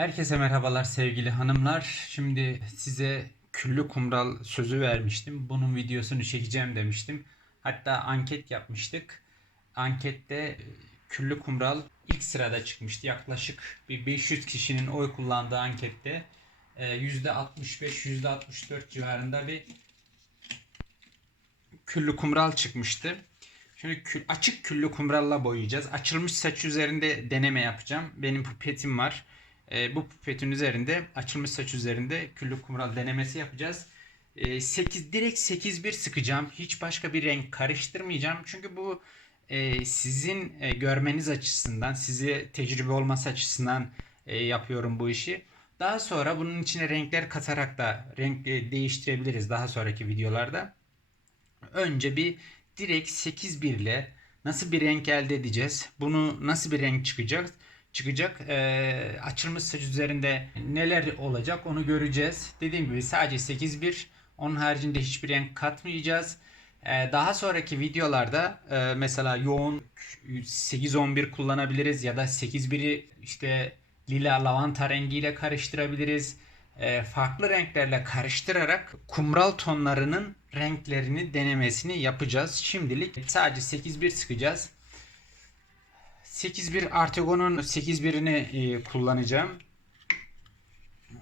Herkese merhabalar sevgili hanımlar. Şimdi size küllü kumral sözü vermiştim. Bunun videosunu çekeceğim demiştim. Hatta anket yapmıştık. Ankette e, küllü kumral ilk sırada çıkmıştı. Yaklaşık bir 500 kişinin oy kullandığı ankette e, %65-%64 civarında bir küllü kumral çıkmıştı. Şimdi açık küllü kumralla boyayacağız. Açılmış saç üzerinde deneme yapacağım. Benim pipetim var. Ee, bu pipetin üzerinde açılmış saç üzerinde küllü kumral denemesi yapacağız. Ee, 8 direkt 8-1 sıkacağım. Hiç başka bir renk karıştırmayacağım. Çünkü bu e, sizin e, görmeniz açısından, size tecrübe olması açısından e, yapıyorum bu işi. Daha sonra bunun içine renkler katarak da renk e, değiştirebiliriz daha sonraki videolarda. Önce bir direkt 8 1 ile nasıl bir renk elde edeceğiz? Bunu nasıl bir renk çıkacak? Çıkacak. Ee, açılmış saç üzerinde neler olacak onu göreceğiz. Dediğim gibi sadece 8 1. Onun haricinde hiçbir renk katmayacağız. Ee, daha sonraki videolarda e, mesela yoğun 8-11 kullanabiliriz ya da 8-1'i işte lila lavanta rengiyle karıştırabiliriz e, farklı renklerle karıştırarak kumral tonlarının renklerini denemesini yapacağız. Şimdilik sadece 8-1 sıkacağız. 8-1 Artegon'un 8-1'ini e, kullanacağım.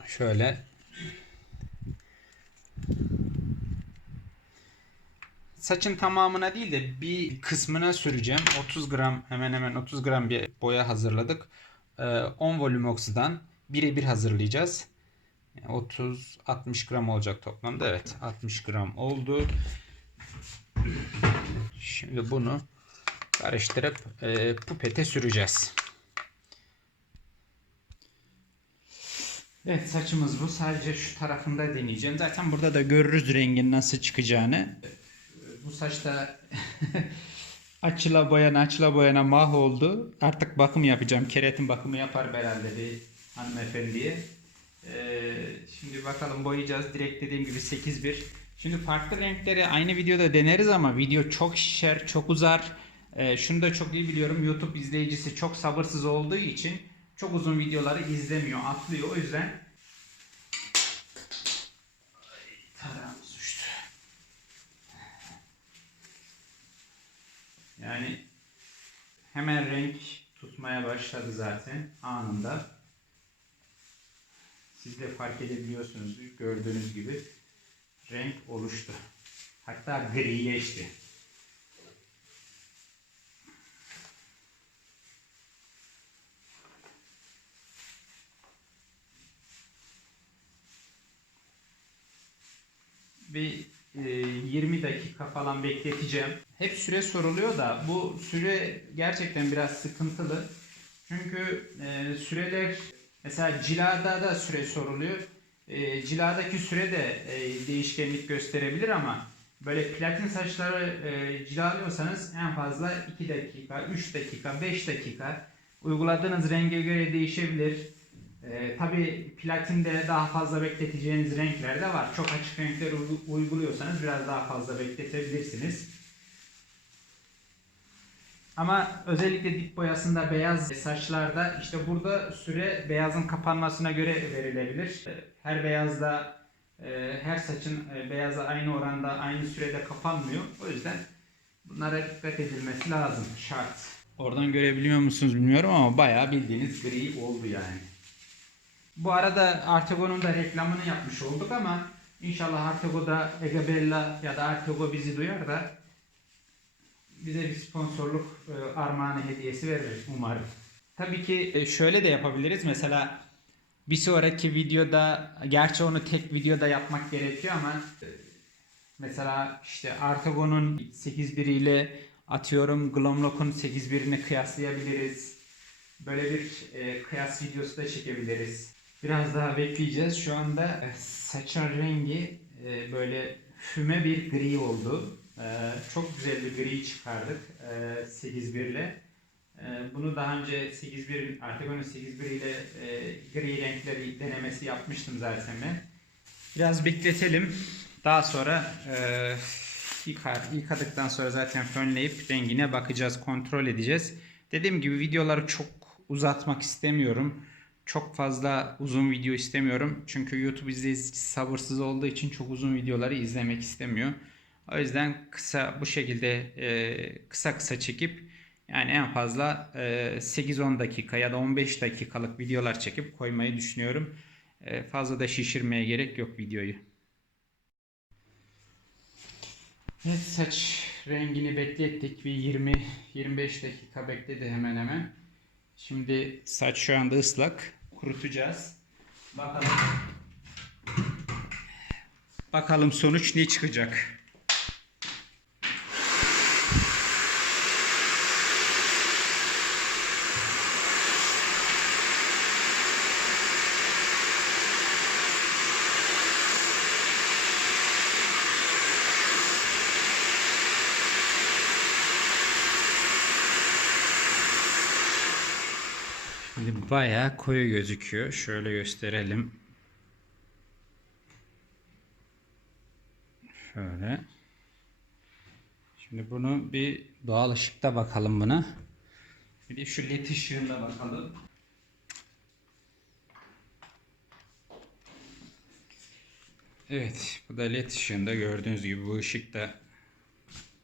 Şöyle. Saçın tamamına değil de bir kısmına süreceğim. 30 gram hemen hemen 30 gram bir boya hazırladık. E, 10 volüm oksiden birebir hazırlayacağız. 30-60 gram olacak toplamda. Evet 60 gram oldu. Şimdi bunu karıştırıp e, pupete süreceğiz. Evet saçımız bu. Sadece şu tarafında deneyeceğim. Zaten burada da görürüz rengin nasıl çıkacağını. Bu saçta açıla boyana açıla boyana mahvoldu. Artık bakım yapacağım. Keratin bakımı yapar herhalde bir hanımefendiye. Ee, şimdi bakalım boyayacağız. Direkt dediğim gibi 8-1. Şimdi farklı renkleri aynı videoda deneriz ama video çok şişer, çok uzar. Ee, şunu da çok iyi biliyorum. YouTube izleyicisi çok sabırsız olduğu için çok uzun videoları izlemiyor, atlıyor. O yüzden tarağımız uçtu. Yani hemen renk tutmaya başladı zaten anında. Siz de fark edebiliyorsunuz gördüğünüz gibi renk oluştu. Hatta grileşti. Bir e, 20 dakika falan bekleteceğim. Hep süre soruluyor da bu süre gerçekten biraz sıkıntılı. Çünkü e, süreler Mesela cilada da süre soruluyor. E, ciladaki süre de değişkenlik gösterebilir ama böyle platin saçları cilalıyorsanız en fazla 2 dakika, 3 dakika, 5 dakika uyguladığınız renge göre değişebilir. E, Tabi platinde daha fazla bekleteceğiniz renkler de var. Çok açık renkler uygu- uyguluyorsanız biraz daha fazla bekletebilirsiniz. Ama özellikle dip boyasında beyaz saçlarda işte burada süre beyazın kapanmasına göre verilebilir. Her beyazda e, her saçın e, beyaza aynı oranda aynı sürede kapanmıyor. O yüzden bunlara dikkat edilmesi lazım. Şart. Oradan görebiliyor musunuz bilmiyorum ama bayağı bildiğiniz gri oldu yani. Bu arada Artego'nun da reklamını yapmış olduk ama inşallah Artego'da Egabella ya da Artego bizi duyar da bize bir sponsorluk e, armağanı hediyesi verir umarım. Tabii ki e, şöyle de yapabiliriz. Mesela bir sonraki videoda, gerçi onu tek videoda yapmak gerekiyor ama e, mesela işte Artego'nun 8.1 ile atıyorum Glomlock'un 8.1'ini kıyaslayabiliriz. Böyle bir e, kıyas videosu da çekebiliriz. Biraz daha bekleyeceğiz. Şu anda e, saçın rengi e, böyle füme bir gri oldu. Ee, çok güzel bir gri çıkardık e, 8.1 ile. Bunu daha önce 8.1 Artegon'un 8.1 ile e, gri renkleri denemesi yapmıştım zaten ben. Biraz bekletelim. Daha sonra e, yıkar, yıkadıktan sonra zaten fönleyip rengine bakacağız, kontrol edeceğiz. Dediğim gibi videoları çok uzatmak istemiyorum. Çok fazla uzun video istemiyorum. Çünkü YouTube izleyicisi sabırsız olduğu için çok uzun videoları izlemek istemiyor. O yüzden kısa bu şekilde e, kısa kısa çekip yani en fazla e, 8-10 dakika ya da 15 dakikalık videolar çekip koymayı düşünüyorum. E, fazla da şişirmeye gerek yok videoyu. Evet saç rengini beklettik. Bir 20-25 dakika bekledi hemen hemen. Şimdi saç şu anda ıslak. Kurutacağız. Bakalım. Bakalım sonuç ne çıkacak. Şimdi bayağı koyu gözüküyor. Şöyle gösterelim. Şöyle. Şimdi bunu bir doğal ışıkta bakalım buna. Bir de şu led ışığında bakalım. Evet, bu da led ışığında gördüğünüz gibi bu ışık da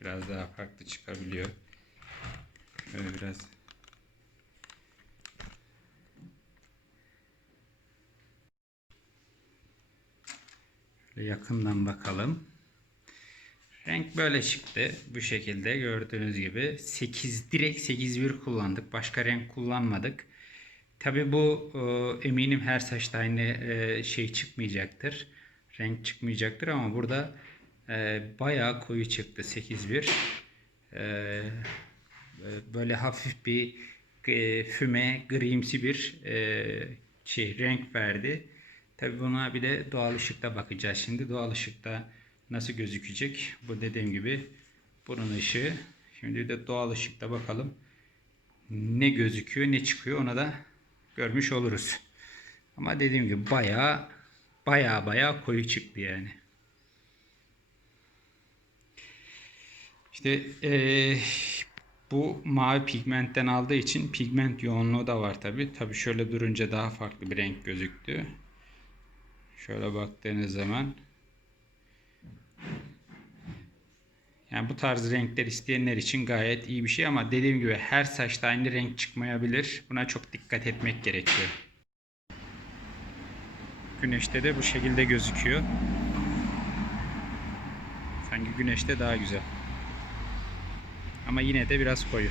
biraz daha farklı çıkabiliyor. Şöyle biraz Şöyle yakından bakalım. Renk böyle çıktı. Bu şekilde gördüğünüz gibi 8 direkt 8.1 kullandık. Başka renk kullanmadık. Tabi bu e, eminim her saçta aynı e, şey çıkmayacaktır. Renk çıkmayacaktır ama burada e, bayağı koyu çıktı 8.1. E, böyle hafif bir füme grimsi bir şey renk verdi. Tabi buna bir de doğal ışıkta bakacağız şimdi. Doğal ışıkta nasıl gözükecek? Bu dediğim gibi bunun ışığı. Şimdi bir de doğal ışıkta bakalım. Ne gözüküyor ne çıkıyor ona da görmüş oluruz. Ama dediğim gibi baya baya baya koyu çıktı yani. İşte ee, bu mavi pigmentten aldığı için pigment yoğunluğu da var tabi. Tabi şöyle durunca daha farklı bir renk gözüktü. Şöyle baktığınız zaman yani bu tarz renkler isteyenler için gayet iyi bir şey ama dediğim gibi her saçta aynı renk çıkmayabilir. Buna çok dikkat etmek gerekiyor. Güneşte de bu şekilde gözüküyor. Sanki güneşte daha güzel. Ama yine de biraz koyu.